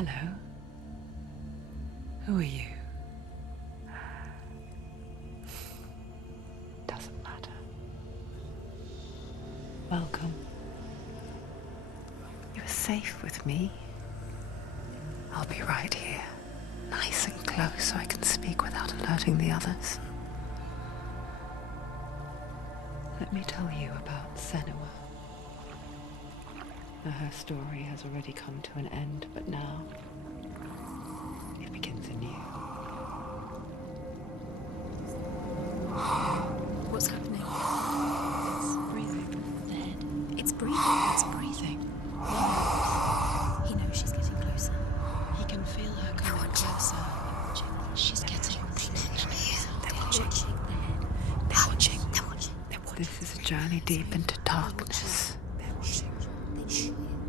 Hello. Who are you? Doesn't matter. Welcome. You're safe with me. I'll be right here, nice and close so I can speak without alerting the others. Let me tell you about Senua. Her story has already come to an end, but now it begins anew. What's happening? It's breathing. The head. It's breathing. It's breathing. He knows she's getting closer. He can feel her coming closer. She's getting closer. They're watching. The head. They're watching. They're watching. This is a journey deep into darkness. They're watching.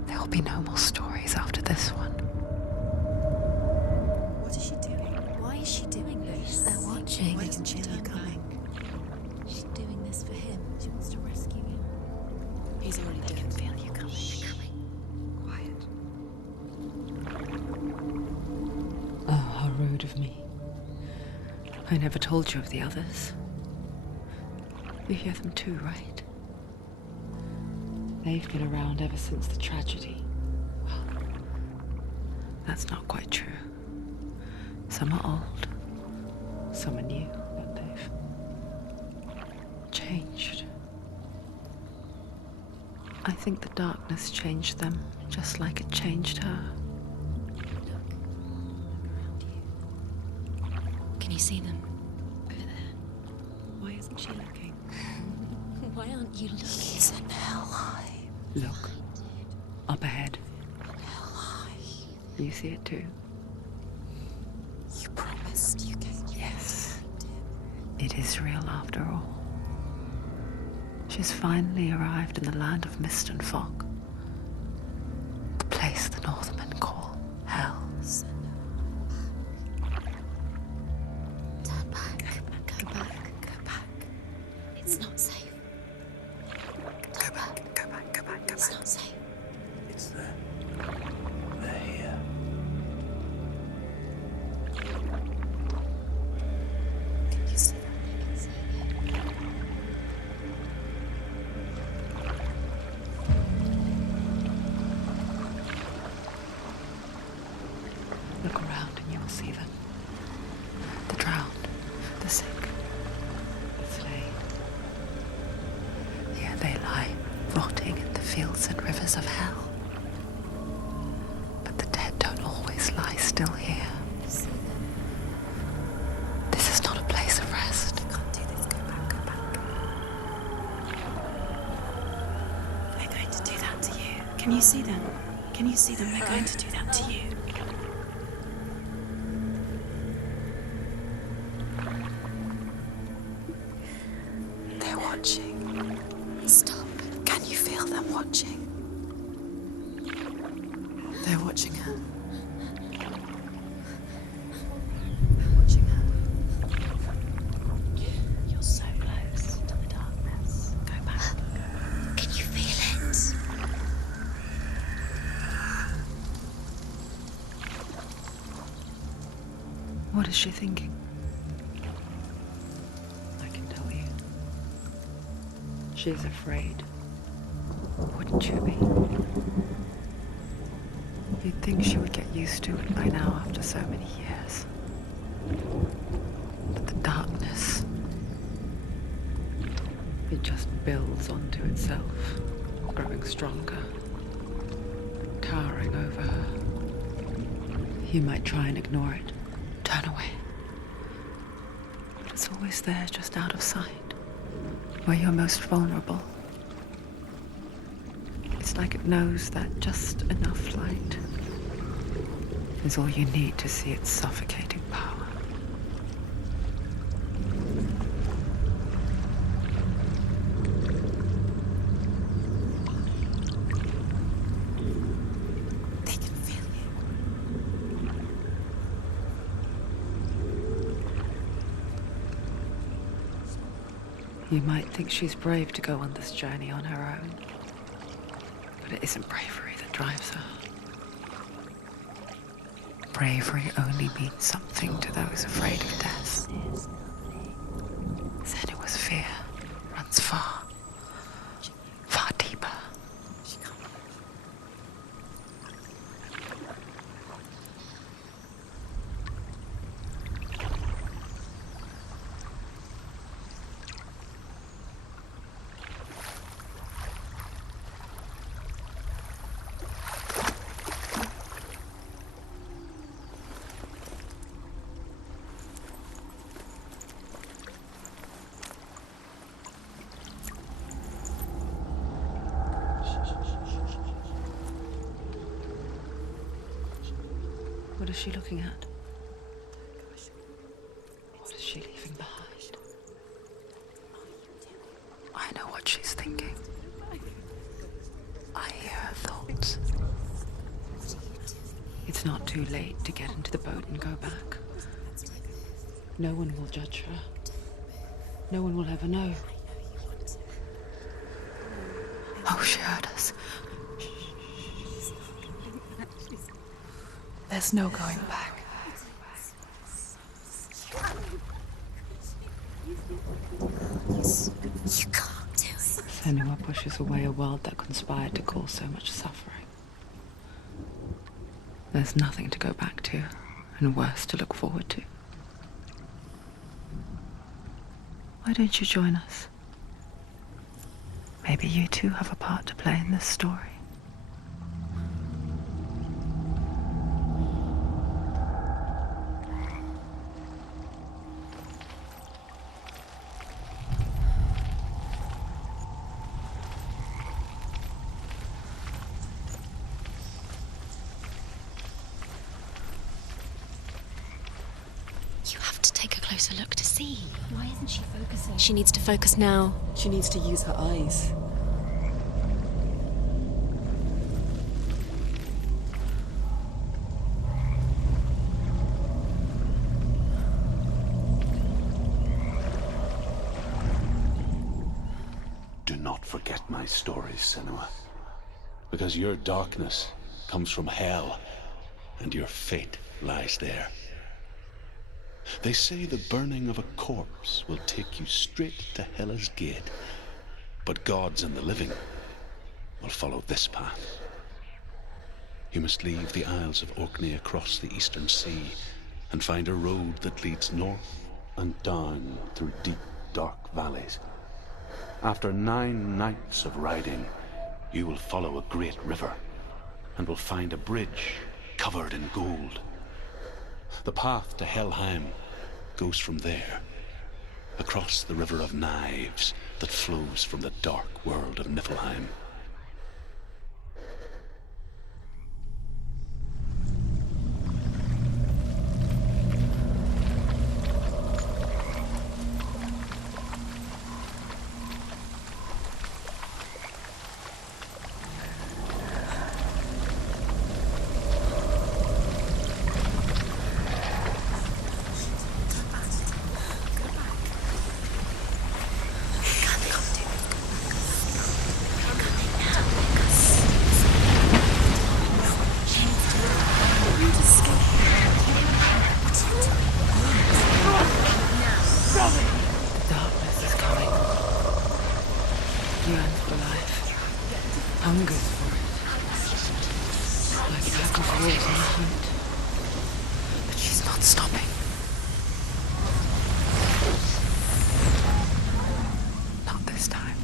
There will be no more stories after this one. What is she doing? Why is she doing this? They're watching. Why doesn't she turn coming? She's doing this for him. She wants to rescue him. He's already dead. I can feel you coming. Quiet. Oh, how rude of me. I never told you of the others. You hear them too, right? They've been around ever since the tragedy. Well, that's not quite true. Some are old, some are new, but they've changed. I think the darkness changed them, just like it changed her. Look around you. Can you see them? Over there. Why isn't she looking? Why aren't you looking? It's an hell high. Look, up ahead. Hell high. You see it too? You promised you came. Yes. It is real after all. She's finally arrived in the land of mist and fog. The place the Northmen call Hell. Turn back. Go back. Go back. It's not safe. Turn back. Go back, go back, go It's back. not safe. It's there. They're here. Can you see that? I can see it. Look around and you will see them. The drowned, the sick, the slain. Here they lie, rotting in the fields and rivers of hell. But the dead don't always lie still here. This is not a place of rest. You can't do this. Go back. Go back. They're going to do that to you. Can you see them? Can you see them? They're going to do that to you. They're watching. Stop. Can you feel them watching? They're watching her. They're watching her. You're so close to the darkness. Go back. Can you feel it? What is she thinking? I can tell you. She's afraid. Wouldn't you be? You'd think she would get used to it by now after so many years. But the darkness, it just builds onto itself, growing stronger, towering over her. You might try and ignore it, turn away. But it's always there, just out of sight, where you're most vulnerable. It's like it knows that just enough light is all you need to see its suffocating power. They can feel you. You might think she's brave to go on this journey on her own, but it isn't bravery that drives her. Bravery only means something to those afraid of death. Senua's fear runs far, far deeper. What is she looking at? What is she leaving behind? I know what she's thinking. I hear her thoughts. It's not too late to get into the boat and go back. No one will judge her. No one will ever know. Oh, she heard us. There's no going back. You can't do it. Senua pushes away a world that conspired to cause so much suffering. There's nothing to go back to, and worse to look forward to. Why don't you join us? Maybe you too have a part to play in this story. You have to take a closer look to see. Why isn't she focusing? She needs to focus now. She needs to use her eyes. Do not forget my stories, Senua. Because your darkness comes from hell, and your fate lies there. They say the burning of a corpse will take you straight to Hela's gate, but gods and the living will follow this path. You must leave the Isles of Orkney across the eastern sea and find a road that leads north and down through deep, dark valleys. After 9 nights of riding, you will follow a great river and will find a bridge covered in gold. The path to Helheim goes from there, across the river of knives that flows from the dark world of Niflheim. Darkness is coming. Yearns for life. Hungers for it. Like pack of wolves on a hunt. But she's not stopping. Not this time.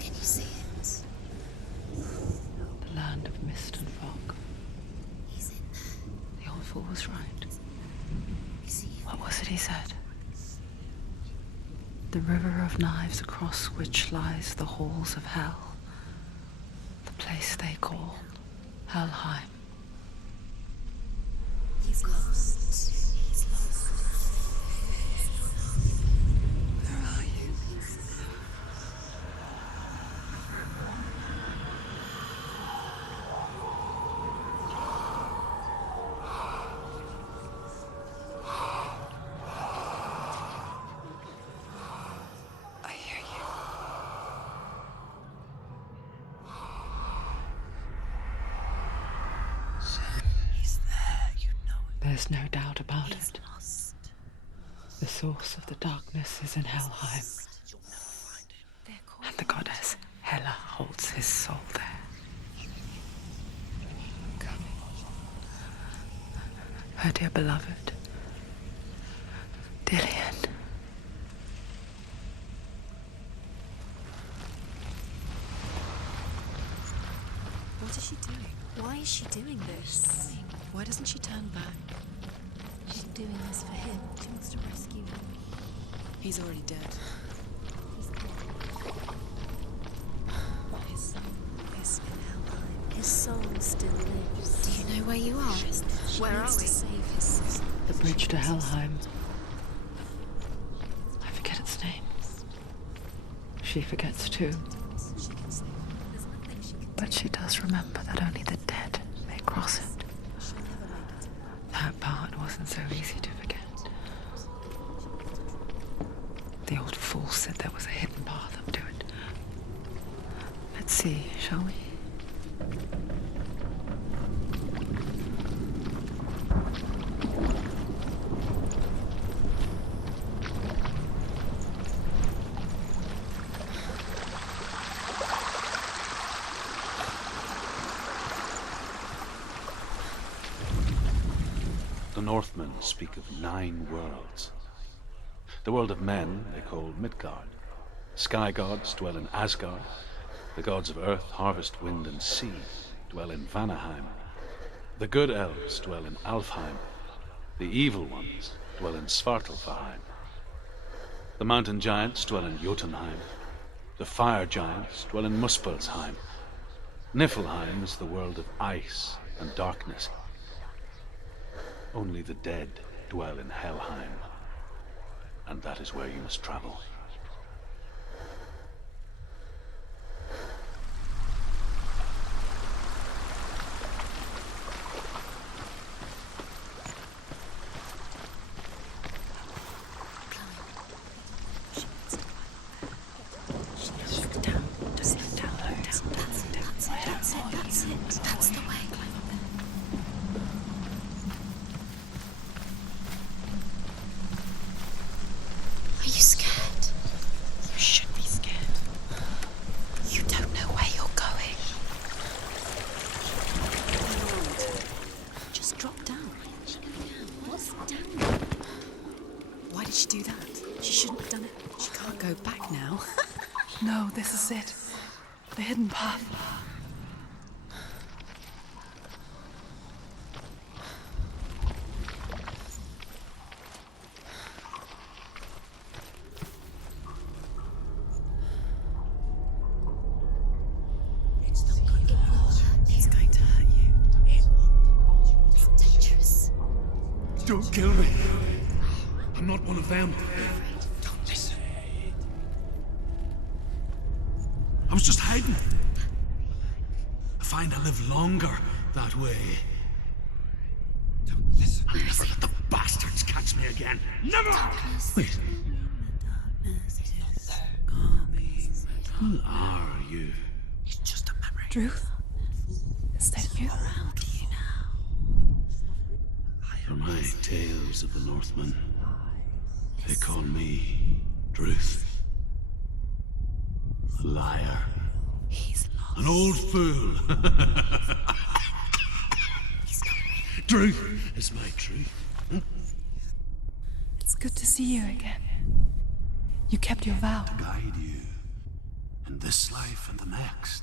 Can you see it? The land of mist and fog. He's in there. The old fool was right. You see him? What was it he said? The river of knives across which lies the halls of hell. The place they call Helheim. He's lost. He's lost. Where are you? I hear you. There's no doubt about He's it. lost. The source of the darkness is in Helheim, They're called and the goddess Hela holds his soul there. Her dear beloved, Dillian. What is she doing? Why is she doing this? Why doesn't she turn back? She's doing this for him. She wants to rescue him. He's already dead. He's dead. His soul is in Helheim. His soul still lives. Do you know where you are? Where are we? To save his soul. The bridge to Helheim. I forget its name. She forgets too. She can save him. There's nothing she can But she does remember that only the dead may cross it. She'll never make it. That part wasn't so easy to forget. The old fool said there was a hidden path up to it. Let's see, shall we? The Northmen speak of 9 worlds. The world of men they call Midgard. Sky gods dwell in Asgard. The gods of earth, harvest, wind, and sea dwell in Vanaheim. The good elves dwell in Alfheim. The evil ones dwell in Svartalfheim. The mountain giants dwell in Jotunheim. The fire giants dwell in Muspelheim. Niflheim is the world of ice and darkness. Only the dead dwell in Helheim, and that is where you must travel. That's the way. Are you scared? You should be scared. You don't know where you're going. Just drop down. What's down? Why did she do that? She shouldn't have done it. She can't go back now. No, this is it. The hidden path. It's going to hurt you. It's dangerous. Don't kill me. I'm not one of them. Don't listen. I was just hiding. I find I live longer that way. Don't listen. I'll never let the bastards catch me again. Never! Wait. Who are you? It's just a memory. Druth? Is that you? Around you now. For my tales of the Northmen, they call me Druth. A liar. He's lost. An old fool. Truth is my truth. It's good to see you again. You kept your vow. Guide you in this life and the next.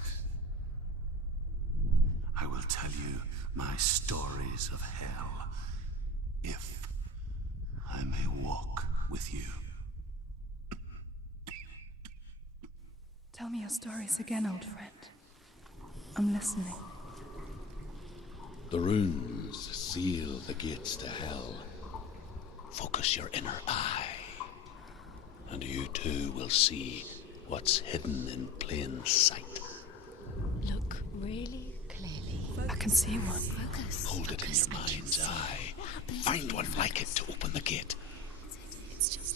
I will tell you my stories of hell, if I may walk with you. Tell me your stories again, old friend. I'm listening. The runes seal the gates to hell. Focus your inner eye, and you too will see what's hidden in plain sight. Look really clearly. I can see one. Focus. Hold it in your mind's eye. Find one like it to open the gate. It's just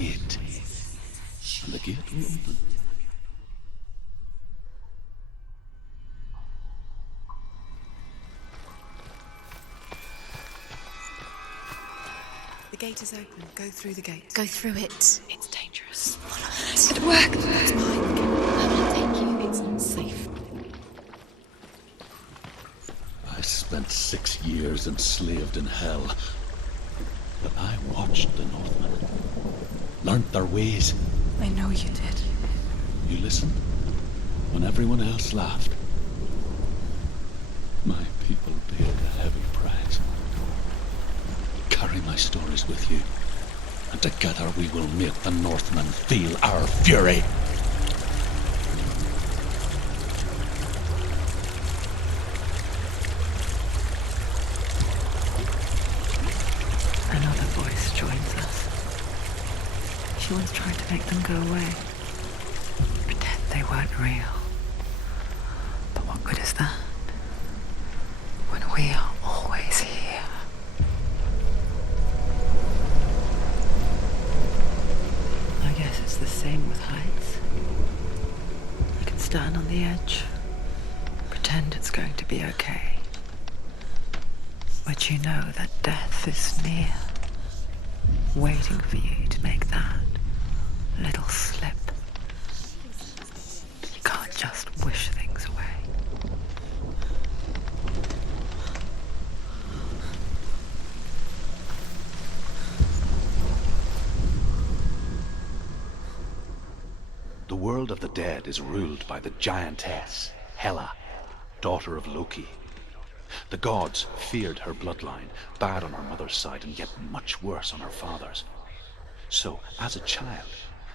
gate, and the gate will open. The gate is open. Go through the gate. Go through it. It's dangerous. It worked. It's mine. Thank you. It's not safe. I spent 6 years enslaved in hell, but I watched the Northmen, learnt their ways. I know you did. You listened when everyone else laughed. My people paid a heavy price. Carry my stories with you, and together we will make the Northmen feel our fury. Another voice joins us. She once tried to make them go away. Pretend they weren't real. But what good is that? When we are always here. I guess it's the same with heights. You can stand on the edge, pretend it's going to be okay. But you know that death is near, waiting for you to make that little slip. You can't just wish things away. The world of the dead is ruled by the giantess, Hela, daughter of Loki. The gods feared her bloodline, bad on her mother's side and yet much worse on her father's. So, as a child,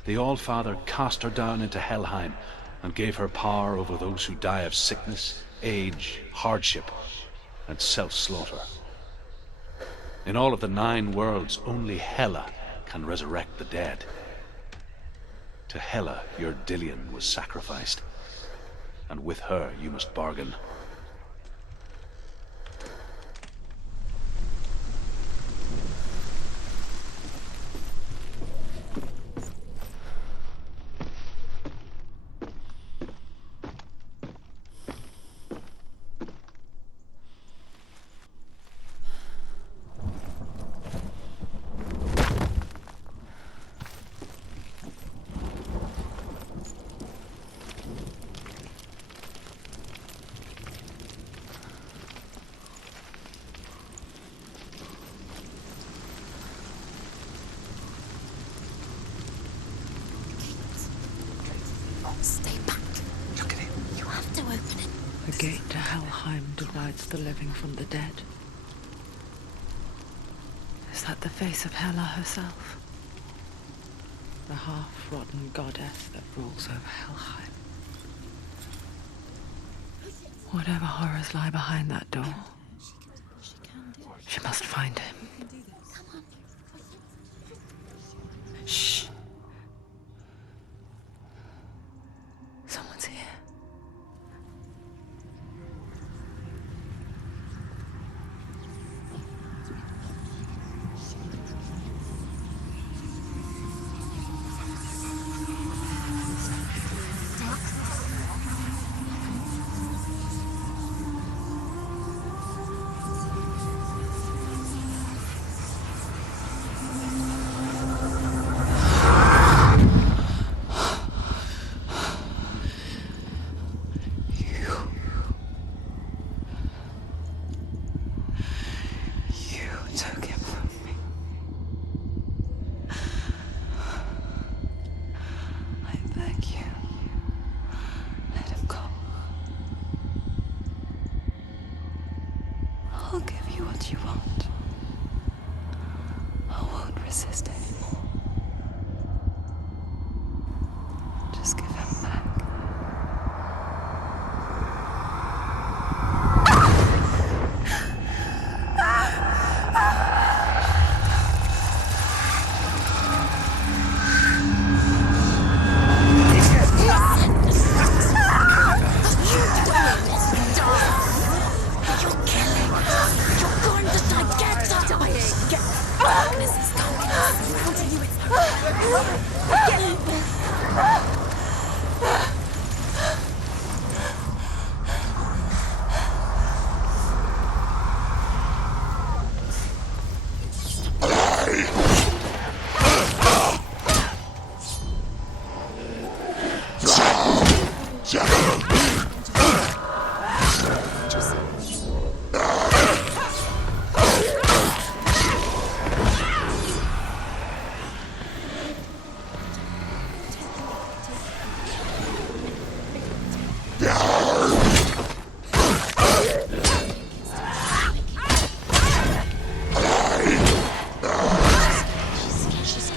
the All-Father cast her down into Helheim and gave her power over those who die of sickness, age, hardship, and self-slaughter. In all of the 9 worlds, only Hela can resurrect the dead. To Hela, your Dillion was sacrificed, and with her you must bargain. Stay back. Look at it. You have to open it. The gate to Helheim divides the living from the dead. Is that the face of Hela herself? The half-rotten goddess that rules over Helheim. Whatever horrors lie behind that door, she must find him. Shh. Someone's here. Took him from me. I beg you, let him go. I'll give you what you want. I won't resist anymore. Just give him back. Darkness is coming. How do you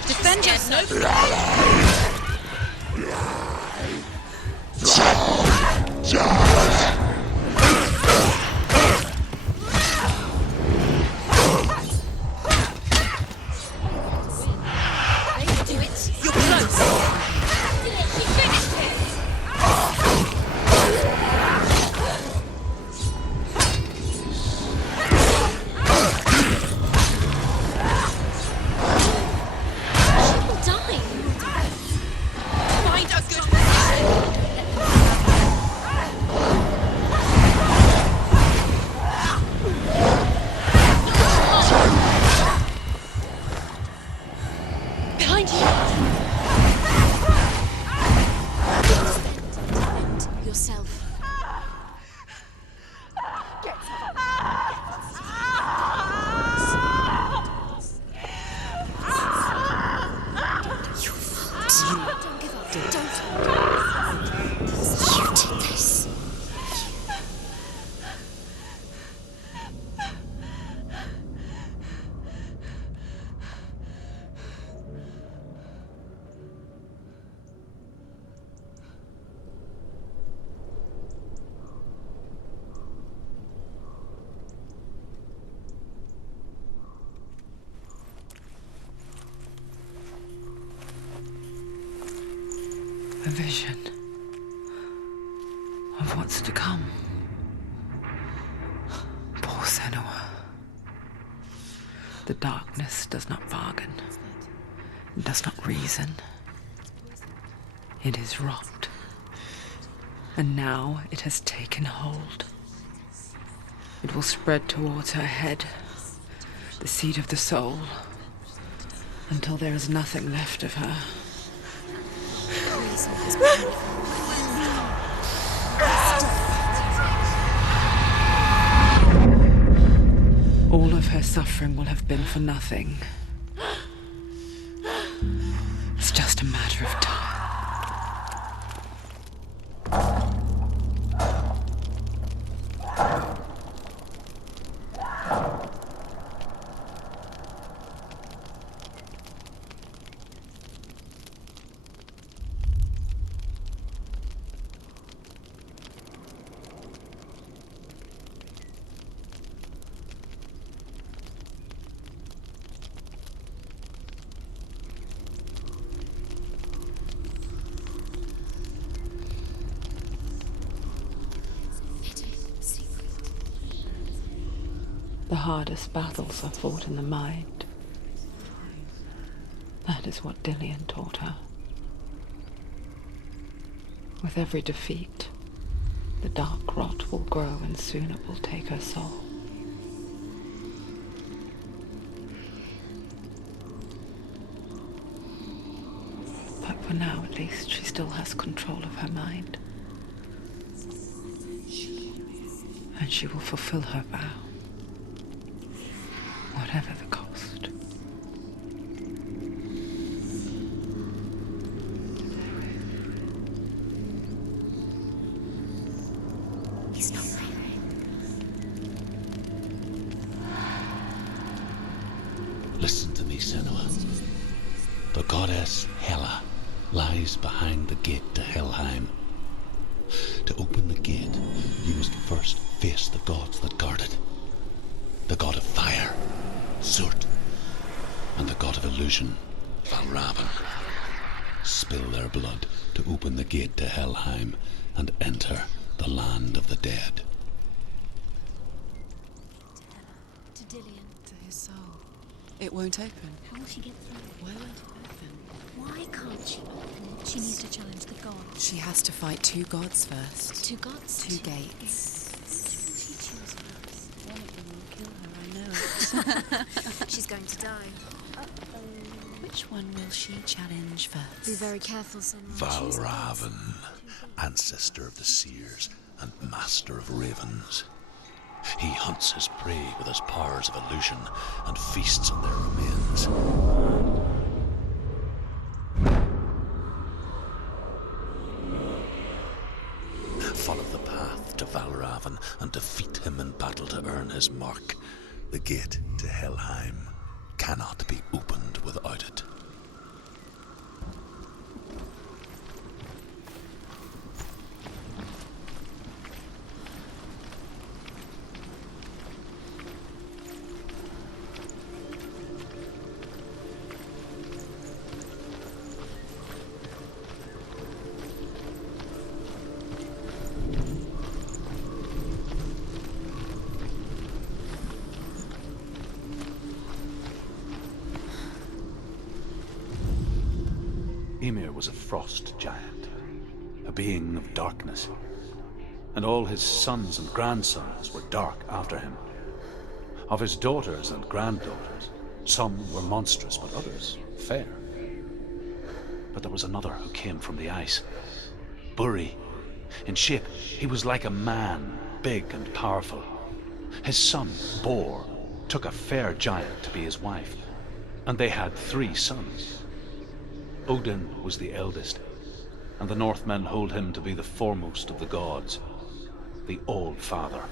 Defend yourself! You're close! She finished him! She will die! Find a good position! Behind you! Defend yourself. Your fault. Don't give up. Don't. You did this. A vision of what's to come. Poor Senua. The darkness does not bargain. It does not reason. It is rot. And now it has taken hold. It will spread towards her head, the seat of the soul, until there is nothing left of her. All of her suffering will have been for nothing. It's just a matter of time. The hardest battles are fought in the mind. That is what Dillian taught her. With every defeat, the dark rot will grow and soon it will take her soul. But for now, at least, she still has control of her mind. And she will fulfill her vow. Whatever the cost. He's not breathing. Listen to me, Senua. The goddess Hela lies behind the gate to Helheim. To open the gate, you must first face the gods that guard it. The god of fire, Surt, and the god of illusion, Valravan. Spill their blood to open the gate to Helheim and enter the land of the dead. To Dillian. To his soul. It won't open. How will she get through? Why won't it open? Why can't she open it? She needs to challenge the gods. She has to fight 2 gods first. 2 gods? 2 gates. She chooses first. One of them will kill her, I know. She's going to die. Which one will she challenge first? Be very careful, Senua. Choose the gods. Valravan, ancestor of the seers and master of ravens. He hunts his prey with his powers of illusion and feasts on their remains. Follow the path to Valravan and defeat him in battle to earn his mark. The gate to Helheim cannot be opened without it. Ymir was a frost giant, a being of darkness, and all his sons and grandsons were dark after him. Of his daughters and granddaughters, some were monstrous, but others fair. But there was another who came from the ice. Buri. In shape, he was like a man, big and powerful. His son, Bor, took a fair giant to be his wife, and they had 3 sons. Odin was the eldest, and the Northmen hold him to be the foremost of the gods, the All-Father.